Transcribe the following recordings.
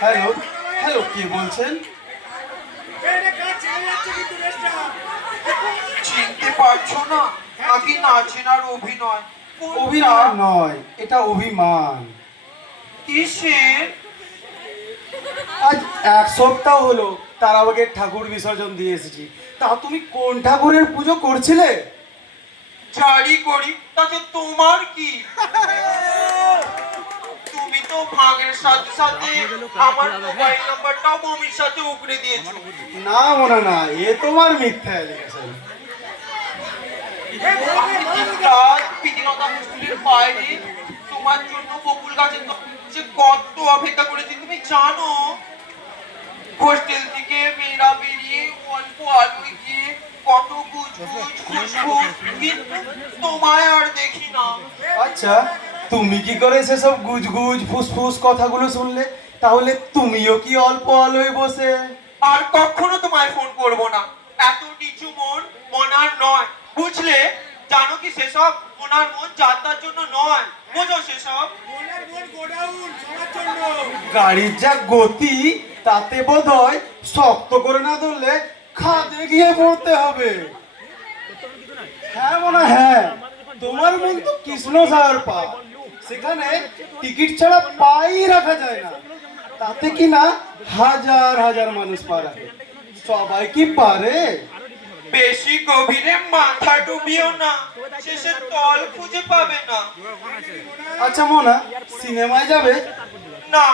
Hello hello বলছেন? চিনতে পারছ না? নাকি অভিনয়। অভিনয় নয়, এটা অভিমান। কিসের? আজ এক সপ্তাহ হলো, তারাবাগের ঠাকুর বিসর্জন দিয়ে এসেছি। তা তুমি কোন ঠাকুরের পুজো করছিলে? জারি করি তাতে তোমার কি? তুমি তো ভাগের সাথে সাথে আমার মোবাইল নাম্বারটাও মমির সাথে উগড়ে দিয়েছ। না মনে না এ তোমার মিথ্যা অ্যালিগেশন রাত পিদিনতা হোস্টেলের বাইরে তোমার জন্য বকুল গাছের যে কত অপেক্ষা করেছি তুমি জানো? হোস্টেল থেকে মেয়েরা বেরিয়ে অল্প আলোয় কত কিন্তু তোমায় আর দেখি না আচ্ছা তুমি কি করে সেসব গুজগুজ ফুসফুস কথাগুলো শুনলে? তাহলে তুমিও কি অল্প আলোয় বসে? আর কখনো তোমায় ফোন করব না। এত নিচু মন মনার নয়। বুঝলে? জানো কি সেসব? ওনার মন যাত্রার জন্য নয়। বোঝো সেসব? গাড়ির যা গতি তাতে বোধ হয় শক্ত করে না ধরলে খাদে গিয়ে পড়তে হবে। হ্যাঁ মনে হ্যাঁ তোমার মন তো কৃষ্ণ সাহার পা। সেখানে টিকিট ছাড়া পাই রাখা যায় না। তাতে কি না হাজার হাজার মানুষ পা রাখে। সবাই কি পারে? বেশি গভীরে মাথা ডুবিও না। শেষে তল খুঁজে পাবে না। আচ্ছা মোনা সিনেমায় যাবে? না।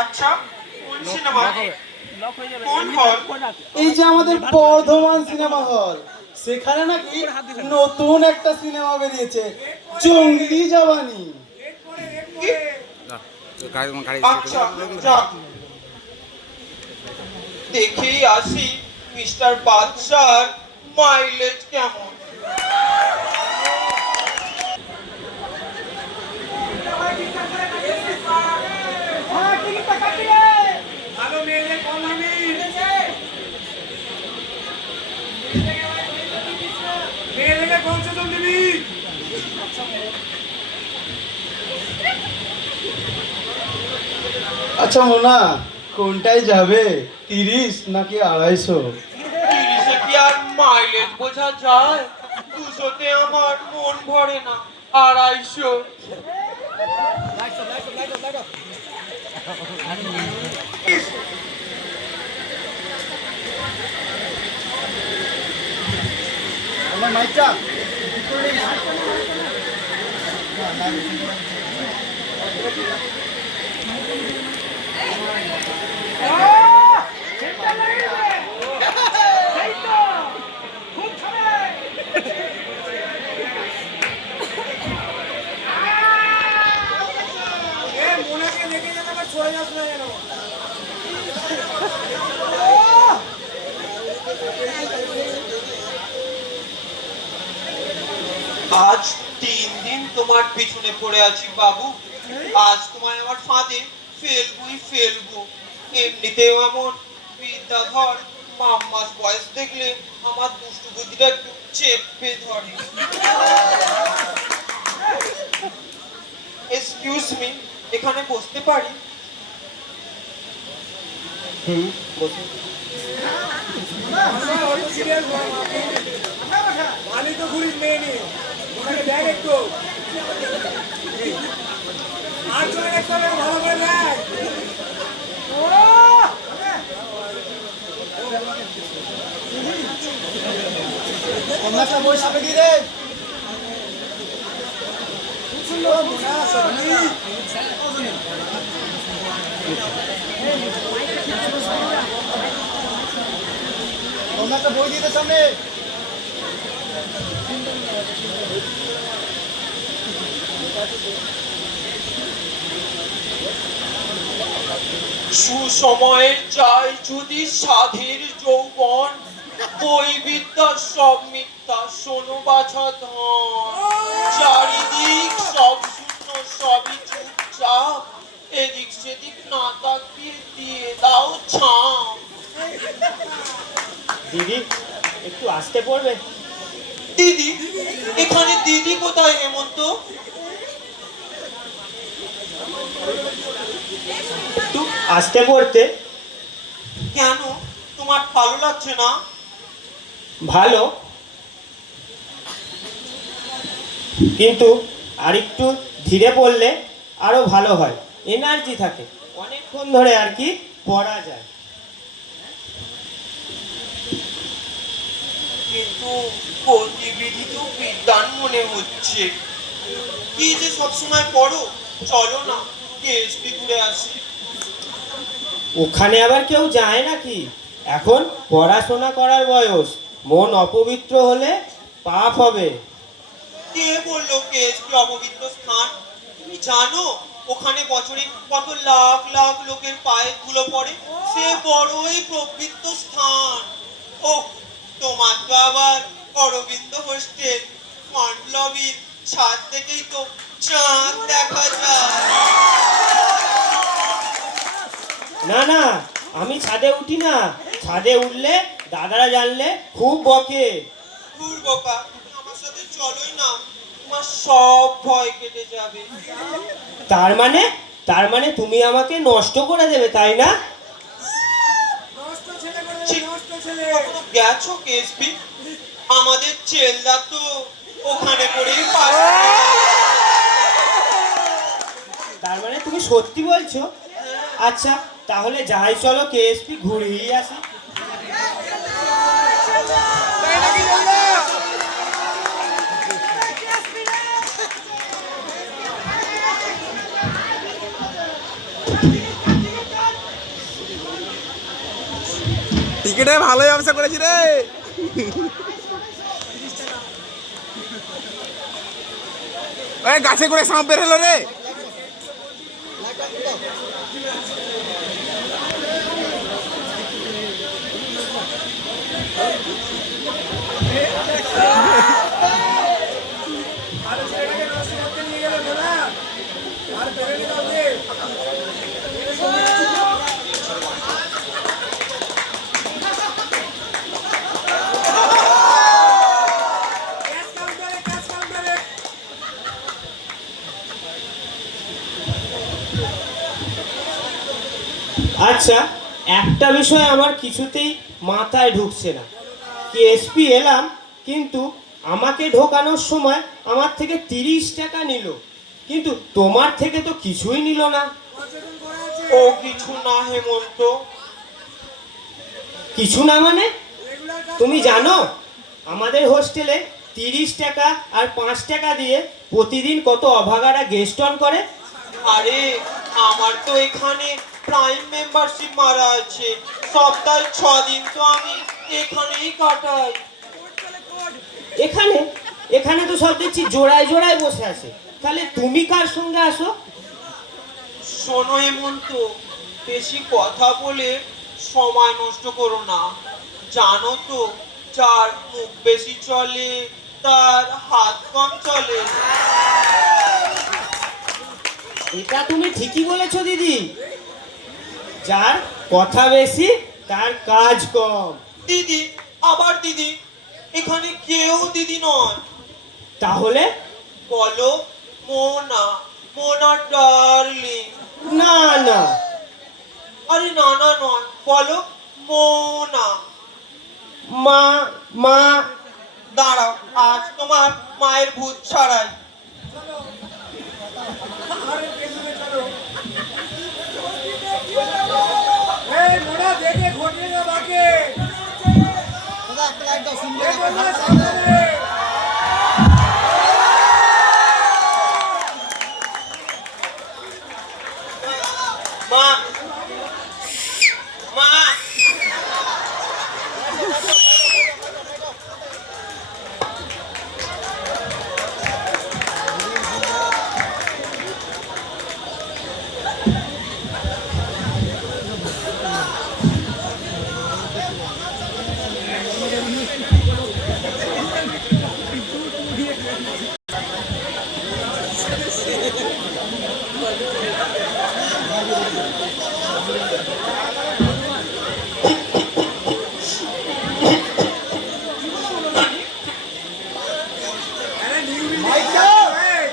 আচ্ছা কোন সিনেমা? এই যে আমাদের বর্ধমান সিনেমা হল সেখানে নাকি নতুন একটা সিনেমা বেরিয়েছে জঙ্গলি জবানি। আচ্ছা যা। দেখেই আসি মিস্টার বাদশার মাইলেজ কেমন ভালো মেয়েদের কম দিবি মেয়েদেরকে কনসেশন দিবি আচ্ছা মোনা, কোনটায় যাবে? তিরিশ নাকি আড়াইশো? তিরিশে কি আর মাইলেজ বোঝা যায়? দুশোতে আমার মন ভরে না, আড়াইশো। যেন আজ তিন দিন তোমার পিছনে পড়ে আছি বাবু। আজ তোমায় আমার ফাঁদে ফেলবুই ফেলব। এমনিতেও এমন। বিদ্যাধর মাম্মাস বয়স দেখলে আমার দুষ্টু বুদ্ধিটা একটু চেপে ধরে। এক্সকিউজ মি এখানে বসতে পারি? বালি তো ঘুরিস মেয়ে নিয়ে। ওখানে দেখ একটু। আর চলে গেছে ভালো করে দেখ। কন্যাটা বই সাপে দিয়ে রে কন্যাটা সুসময়ের চাই যদি সাধের যৌবন বই বিদ্যা সব মিথ্যা শোনো বাছা ধন। চারিদিক সব শূন্য সবই চুপচাপ। এদিক সেদিক না তাকিয়ে দিয়ে দাও ছাপ। দিদি একটু আসতে পড়বে? দিদি এখানে দিদি কোথায়? আসতে পড়তে? কেন? তোমার ভালো লাগছে না? ভালো। কিন্তু আরেকটু ধীরে পড়লে আরও ভালো হয়। এনার্জি থাকে। অনেকক্ষণ ধরে আর কি পড়া যায়। কিন্তু গতিবিধি তো বিদ্যান মনে হচ্ছে। কি যে সবসময় পড়ো চলো না। কেএসপি ঘুরে আসি। ওখানে আবার কেউ যায় নাকি? এখন পড়াশোনা করার বয়স। মন অপবিত্র হলে পাপ হবে। কে বলল কেএসপি অপবিত্র স্থান? তুমি জানো, ওখানে বছরে কত লাখ লাখ লোকের পায়ে ধুলো পড়ে? সে বড়ই পবিত্র স্থান। ও তোমার তো আবার অরবিন্দ হোস্টেল। লবির ছাদ থেকেই তো চাঁদ দেখা যায়। না না আমি ছাদে উঠি না। ছাদে উঠলে দাদারা জানলে খুব বকে। দূর বোকা তুমি আমার সাথে চলোই না। তোমার সব ভয় কেটে যাবে। তার মানে তার মানে তুমি আমাকে নষ্ট করে দেবে তাই না? কখনো গেছো কেসপি? আমাদের চেলদা তো ওখানে পড়েই তার মানে তুমি সত্যি বলছো? আচ্ছা তাহলে যাই, চলো কেএসপি ঘুরিয়ে আসি। টিকিটে ভালোই ব্যবসা করেছি রে। গাছে করে সাপ বের হলো রে। আচ্ছা একটা বিষয় আমার কিছুতেই মাথায় ঢুকছে না। কেএসপি এলাম কিন্তু আমাকে ঢোকানোর সময় আমার থেকে তিরিশ টাকা নিল। কিন্তু তোমার থেকে তো কিছুই নিল না। ও কিছু না হেমন্ত। কিছু না মানে? তুমি জানো আমাদের হোস্টেলে তিরিশ টাকা আর পাঁচ টাকা দিয়ে প্রতিদিন কত অভাগারা গেস্ট অন করে? আরে আমার তো এখানে প্রাইম মেম্বারশিপ মারা আছে। সপ্তাহে ছ দিন তো আমি এখানেই কাটাই। এখানে এখানে তো সব দেখছি জোড়ায় জোড়ায় বসে আছে। তাহলে তুমি কার সঙ্গে আসো? শোনো হেমন্ত বেশি কথা বলে সময় নষ্ট করো না। জানো তো যার মুখ বেশি চলে তার হাত কম চলে। এটা তুমি ঠিকই বলেছ দিদি। যার কথা বেশি তার কাজ কম। দিদি আবার দিদি এখানে কেউ দিদি নয়। তাহলে? বলো মোনা মোনা ডার্লিং। না না। আরে না না নয় বলো মোনা। মা মা। দাঁড়াও আজ তোমার মায়ের ভূত ছাড়াই আরে পেছনে চলো এই মোনা দেখে ঘটিয়ে না বাকে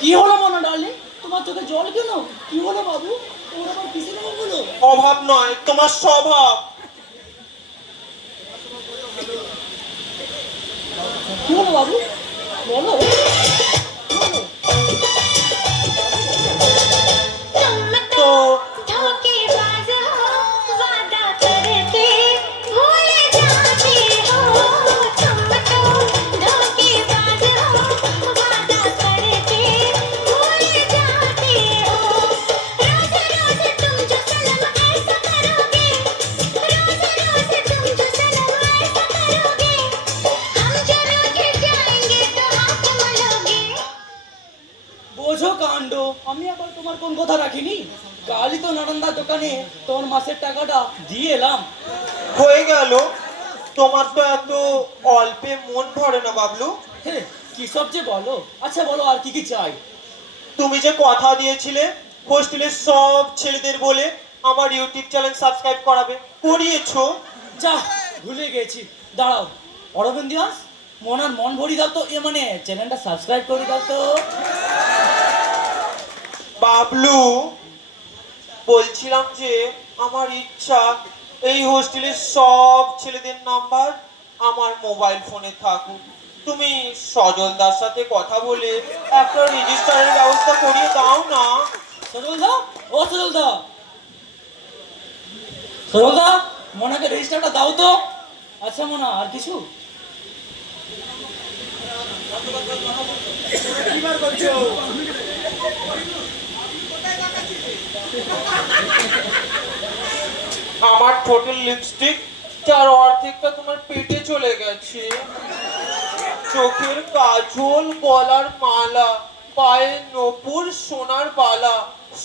কি হলো মনে ডার্লিং তোমার চোখে জল কেন? কি হলো বাবু? ওর আবার কিসের অভাব হলো? অভাব নয় তোমার স্বভাব। কি হলো বাবু? বলো। দোকানে তোমার মাসের টাকাটা দিয়ে এলাম। হয়ে গেল। তোমার তো এত অল্পে মন ভরে না বাবলু। কি সব যে বলো? আচ্ছা বলো আর কি কি চাই? তুমি যে কথা দিয়েছিলে হোস্টেলের সব ছেলেদের বলে আমার ইউটিউব চ্যানেল সাবস্ক্রাইব করাবে। করিয়েছো? যা ভুলে গেছি। দাঁড়াও। অরবিন্দিয়াস মনার মন ভরি দাও তো। এ মানে চ্যানেলটা সাবস্ক্রাইব করে দাও তো। বাবলু বলছিলাম যে আমার ইচ্ছা এই হোস্টেলের সব ছেলেদের নাম্বার আমার মোবাইল ফোনে থাকুক। তুমি সজলদার সাথে কথা বলে একটা রেজিস্টারের ব্যবস্থা করিয়ে দাও না। সজল দা? ও সজল দা! সজল দা মনাকে রেজিস্টারটা দাও তো। আচ্ছা মনা আর কিছু? আমার টোটাল লিপস্টিক যার অর্ধেকটা তোমার পেটে চলে গেছে। চোখের কাজল গলার মালা পায়ে নপুর সোনার বালা।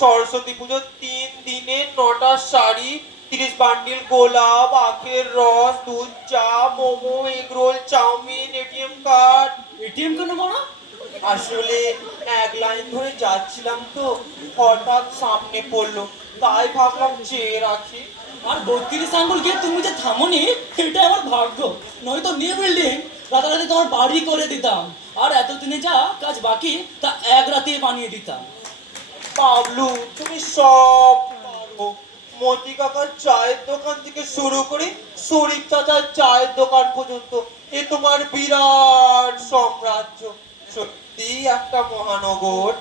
সরস্বতী পুজোর তিন দিনে নটা শাড়ি তিরিশ বান্ডিল গোলাপ আখের রস দুধ চা momo egg roll chow mein ATM card. ATM কেন মনা আসলে এক লাইন ধরে যাচ্ছিলাম তো হঠাৎ সামনে পড়ল। তাই ভাবলাম চেয়ে রাখি। আর বত্রিশ আঙ্গুল গিয়ে তুমি যে থামোনি এটা আমার ভাগ্য। নয়তো নিউ বিল্ডিং রাতারাতি তোমার বাড়ি করে দিতাম। আর এতদিনে যা কাজ বাকি তা এক রাতে বানিয়ে দিতাম। বাবলু তুমি সব পারো। মতি কাকার চায়ের দোকান থেকে শুরু করে শরীফ চাচার চায়ের দোকান পর্যন্ত এ তোমার বিরাট সাম্রাজ্য। সত্যি একটা মহানগর।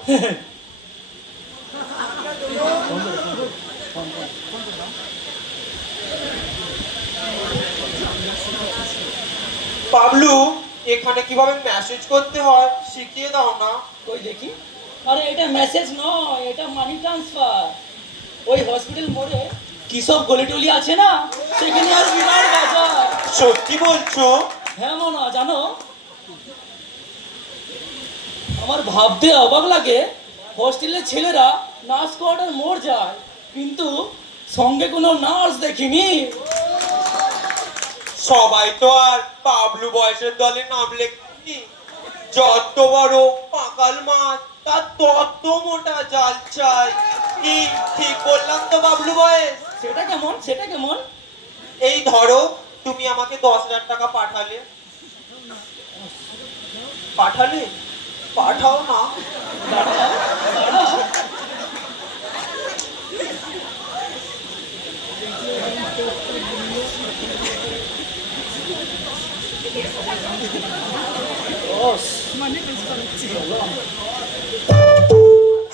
বাবলু এখানে কীভাবে মেসেজ করতে হয় শিখিয়ে দাও না। ওই দেখি? আরে এটা মেসেজ নয় এটা মানি ট্রান্সফার ওই হসপিটাল মোড়ে কি সব গলি টলি আছে না? সেখানে আর বিরাট বাজার। সত্যি বলছো? হ্যাঁ মনা জানো? আমার ভাবতে অবাক লাগে হোস্টেলের ছেলেরা নার্স কোয়ার্টার মোড় যায় কিন্তু সঙ্গে কোনো নার্স দেখিনি। সবাই তো আর পাবলু বয়সের দলে নাম লেখনি যত বড় পাকাল মাছ তার তত মোটা জাল চাই কি ঠিক বললাম তো বাবলু বয়স? সেটা কেমন সেটা কেমন? এই ধরো তুমি আমাকে দশ হাজার টাকা পাঠালে। পাঠালে? পাঠাও না।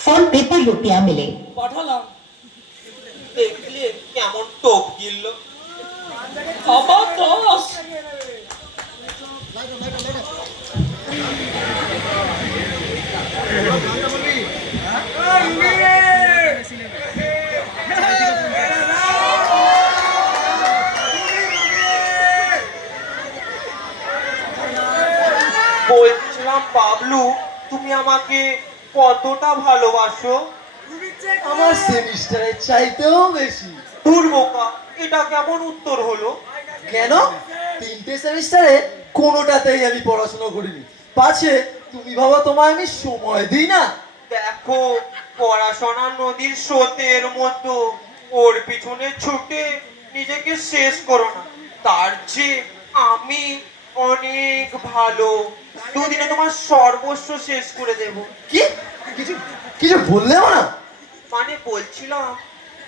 ফোন পেতে লুটিয়া মিলে। পাঠালাম। দেখলে কেমন টোপ গিললো। বাবা দোষ কতটা ভালোবাসো? আমার সেমিস্টারের চাইতেও বেশি। দূর বোকা এটা কেমন উত্তর হলো? কেন? তিনটে সেমিস্টারে কোনোটাতেই আমি পড়াশোনা করিনি। পাছে তুমি ভাবো তোমায় আমি সময় দিই না। দেখো পড়াশোনা নদীর স্রোতের মতো। ওর পিছনে ছুটে নিজেকে শেষ করো না। তার যে আমি অনেক ভালো। দুদিনে তোমার সর্বস্ব শেষ করে দেব। কি? কিছু কিছু বললেও না? মানে বলছিলাম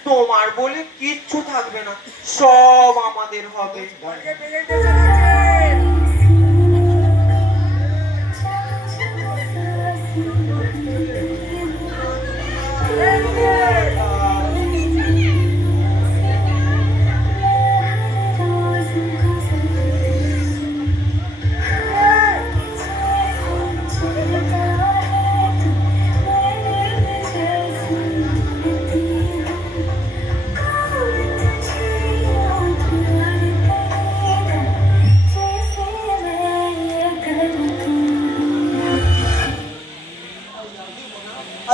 তোমার বলে কিচ্ছু থাকবে না সব আমাদের হবে।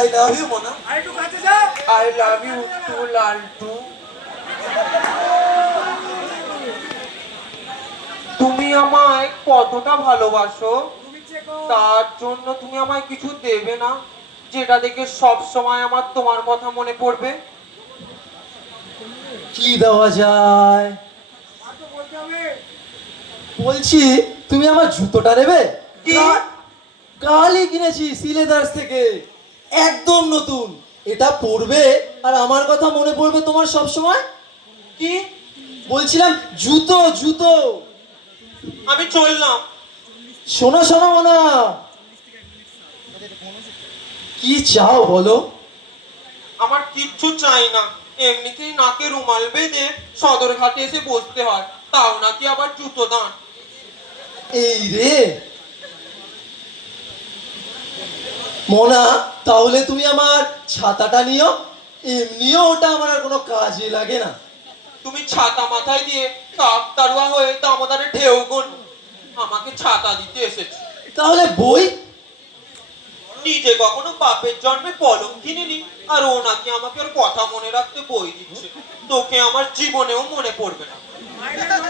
I love you Mona I love you too Laltu. তুমি আমায় কতটা ভালোবাসো তার জন্য তুমি আমায় কিছু দেবে না যেটা দেখে সব সময় আমার তোমার কথা মনে পড়বে। কি দেওয়া যায়? বলছি তুমি আমার জুতোটা নেবে? কা- কালই কিনেছি সিলেদার্স থেকে। একদম নতুন। এটা পরবে আর আমার কথা মনে পড়বে তোমার সব সময় কি? বলছিলাম জুতো জুতো। আমি চললাম। শোনো শোনো না কি চাও বলো? আমার কিচ্ছু চাই না। এমনিতেই নাকে রুমাল বেঁধে সদরঘাটে এসে বসতে হয়। তাও নাকি আবার জুতো দান? এই রে। মোনা তাহলে তুমি আমার ছাতাটা নিও এমনিও ওটা আমার আর কোনো কাজে লাগে না। তুমি ছাতা মাথায় দিয়ে কাক তারুয়া হয়ে দামোদারে ঢেউ গুন আমাকে ছাতা দিতে এসেছে। তাহলে বই? নিজে কখনো বাপের জন্মে কলম কিনিনি আর ও নাকি আমাকে ওর কথা মনে রাখতে বই দিচ্ছে। তোকে আমার জীবনেও মনে পড়বে না।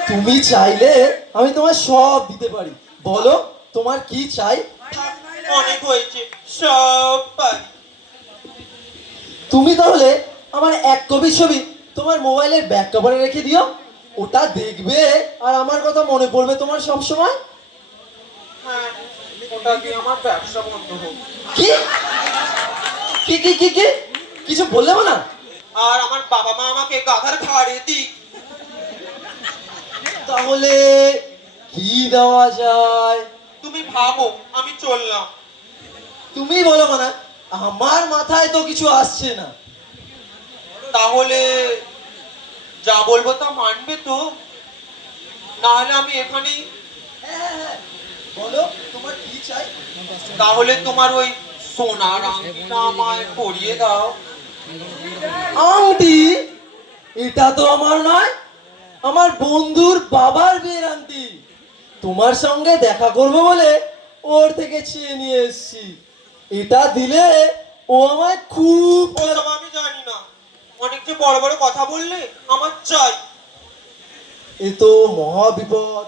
তুমি চাইলে আমি তোমার সব দিতে পারি। বলো তোমার কি চাই? অনেক হয়েছে সব পারি। তুমি তাহলে আমার এক কবি ছবি তোমার মোবাইলের ব্যাক কভারে রেখে দিও ওটা দেখবে আর আমার কথা মনে পড়বে তোমার সব সময়। হ্যাঁ ওটা দিয়ে আমার ব্যবসা বন্ধ হোক। কি? কি কি কি কি? কিছু বললে না? আর আমার বাবা মা আমাকে গাধার ঘাড়ে দিক। তাহলে কি দেওয়া যায়? তুমি ভাবো আমি চললাম। তুমি বলো মানে আমার মাথায় তো কিছু আসছে না। তাহলে যা বলব তা মানবে তো? নাহলে আমি এখানেই বলো তোমার কি চাই? তাহলে তোমার ওই সোনার আংটিটা আমায় পরিয়ে দাও। আংটি? এটা তো আমার নয় আমার বন্ধুর বাবার বিয়ের আংটি। তোমার সঙ্গে দেখা করব বলে ওর থেকে চেয়ে নিয়ে এসেছি। এটা দিলে ও আমায় খুব ওসব আমি জানি না। অনেক যে বড় বড় কথা বললে আমার চাই। এ তো মহা বিপদ।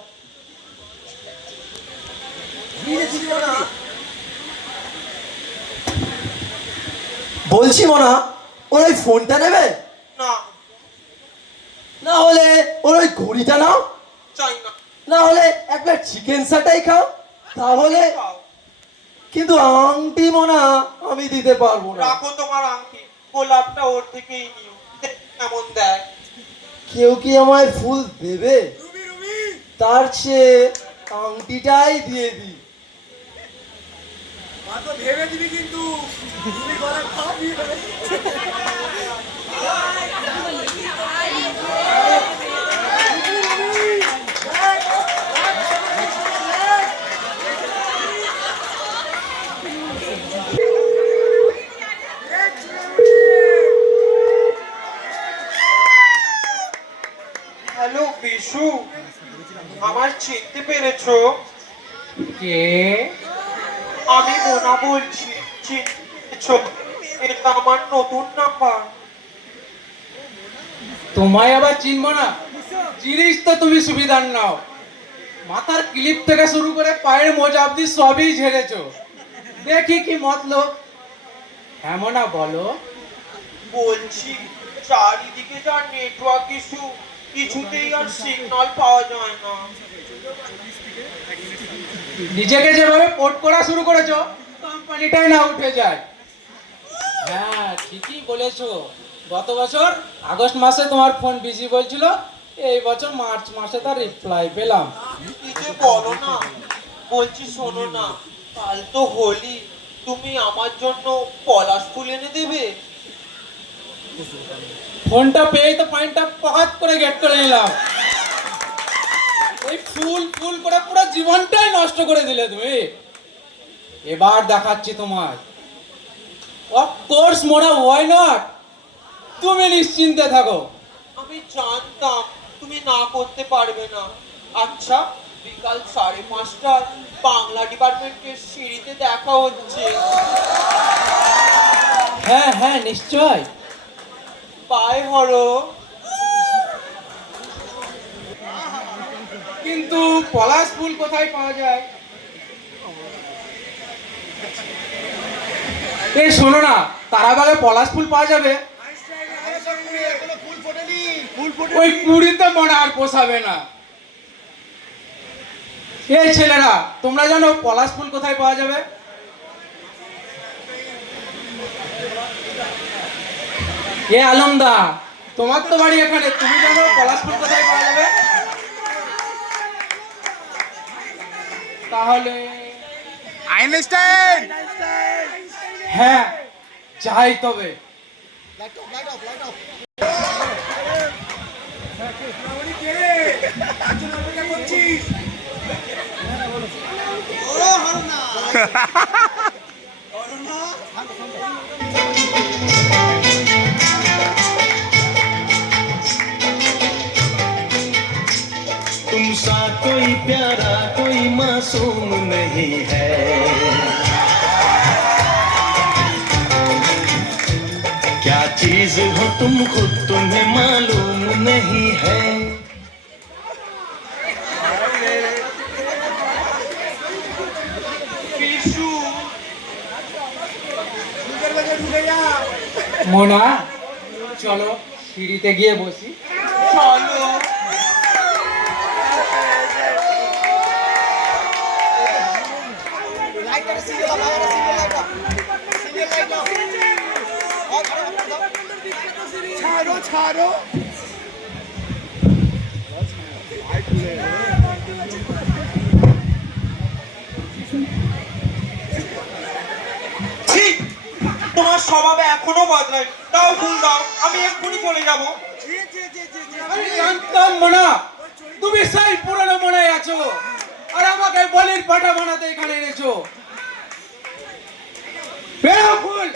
বলছি মনা ওর ওই ফোনটা নেবে? না। না হলে ওর ওই ঘড়িটা নাও। চাই না। না হলে একটা চিকেন সাটাই খাও তাহলে খাও। কিন্তু আংটি মনা আমি দিতে পারব না। রাখো তোমার আংটি গোলাপটা ওর থেকেই নিও। কেমন দেয়। কেউ কি আমায় ফুল দেবে? তার চেয়ে আংটিটাই দিয়ে দিই হ্যালো বিশু আমার চিনতে কে? আমি মোনা বলছি চিনতে পেরেছ এটা আমার নতুন নাম্বার। তোমায় আবার চিনবো না। জিনিস তো তুমি সুবিধার নাও। মাথার ক্লিপ থেকে শুরু করে পায়ের মোজা অব্দি সবই ঝেড়েছো। দেখি কি মতলব। এমন না বলো। বলছি চারিদিকে যা নেটওয়ার্ক ইস্যু কিছুতেই আর সিগন্যাল পাওয়া যায় না। নিজেকে যেভাবে পোর্ট করা শুরু করেছ কোম্পানিটাই না উঠে যায়। হ্যাঁ ঠিকই বলেছ। গত বছর আগস্ট মাসে তোমার ফোন বিজি বলছিল এই বছর মার্চ মাসে তার রিপ্লাই পেলাম। কি যে বলো না বলছি শোনো না কাল তো হোলি তুমি আমার জন্য পলাশ ফুল এনে দেবে? ফোনটা পেয়ে তো পয়েন্টটা পকাত করে গেট করে নিলাম ওই ফুল ফুল করে পুরো জীবনটাই নষ্ট করে দিলে তুমি। এবার দেখাচ্ছি তোমার অফ কোর্স মোরা ওয়াই নট তুমি নিশ্চিন্তে থাকো। আমি জানতাম তুমি না করতে পারবে না। আচ্ছা বিকাল সাড়ে পাঁচটায় বাংলা ডিপার্টমেন্টের সিঁড়িতে দেখা হচ্ছে। হ্যাঁ হ্যাঁ নিশ্চয়। বাই হরো। পলাশ ফুল কোথায় পাওয়া যায়? এই শোনো না পলাশ ফুল পাওয়া যাবে। ওই কুড়িতে মনে আর পোষাবে না। এই ছেলেরা, তোমরা জানো পলাশ ফুল কোথায় পাওয়া যাবে? এ আলমদা, তোমার তো বাড়ি এখানে, তুমি জানো পলাশ ফুল কোথায় পাওয়া যাবে? তাহলে আইনস্টাইন। হ্যাঁ যাই তবে। तुम तुम्हें मालूम नहीं है বিশু মোনা চলো সিঁড়িতে গিয়ে বসি ছি! তোমার স্বভাব এখনও বদলায়। তাও ভুল দাও আমি এক্ষুনি চলে যাব। আমি জানতাম মোনা তুমি সেই পুরনো মনে আছো আর আমাকে বলির পাঠা বানাতে এখানে এনেছো। বেরো ফুল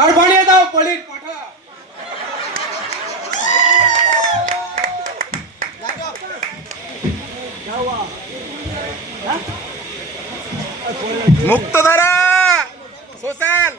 আর বানিয়ে দাও বলির পাঠা। মুক্তধারা সোশ্যাল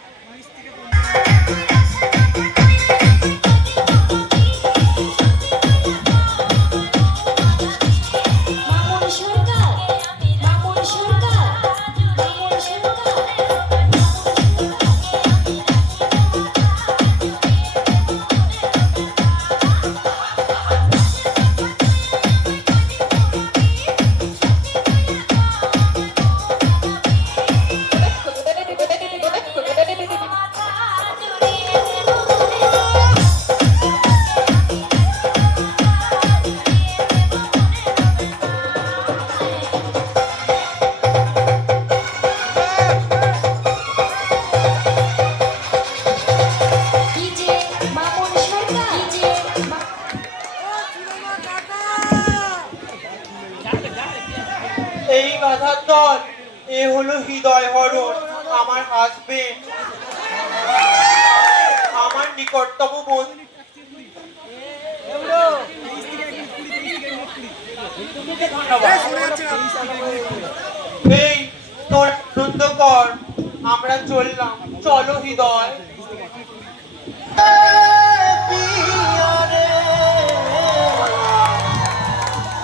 এই গাধার দল, এ হলো হৃদয় হরণ, আমার হাজবেন্ড আমার নিকটতম বন্ধু। এই, তোর আনন্দ কর, আমরা চললাম। চলো হৃদয়।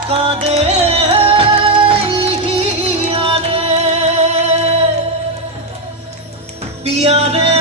কাঁদে পিয়ারে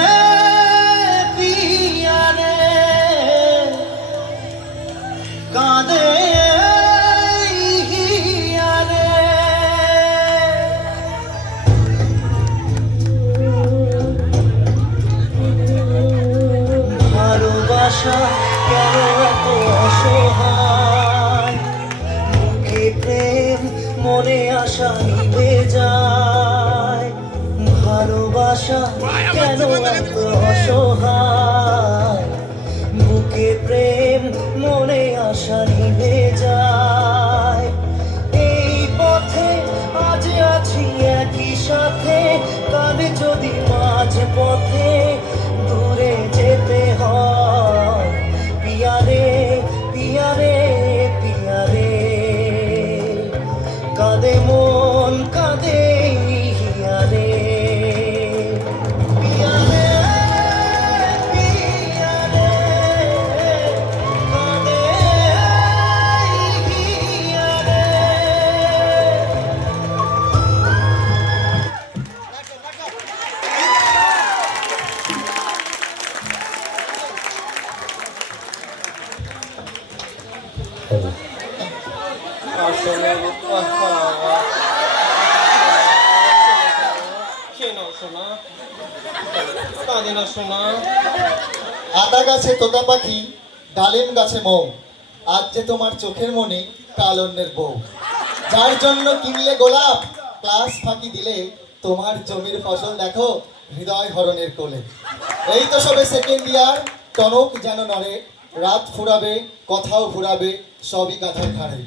আদা গাছে তোতা পাখি, ডালিম গাছে মৌ। আজ যে তোমার চোখের মনে কাল অন্যের বউ। যার জন্য কিনলে গোলাপ, ক্লাস ফাঁকি দিলে তোমার জমির ফসল দেখো, হৃদয় হরণের কোলে। এই তো সবে সেকেন্ড ইয়ার টনক যেন নড়ে, রাত ফুরাবে, কথাও ফুরাবে সবই কাঁথায় ঘাড়ে।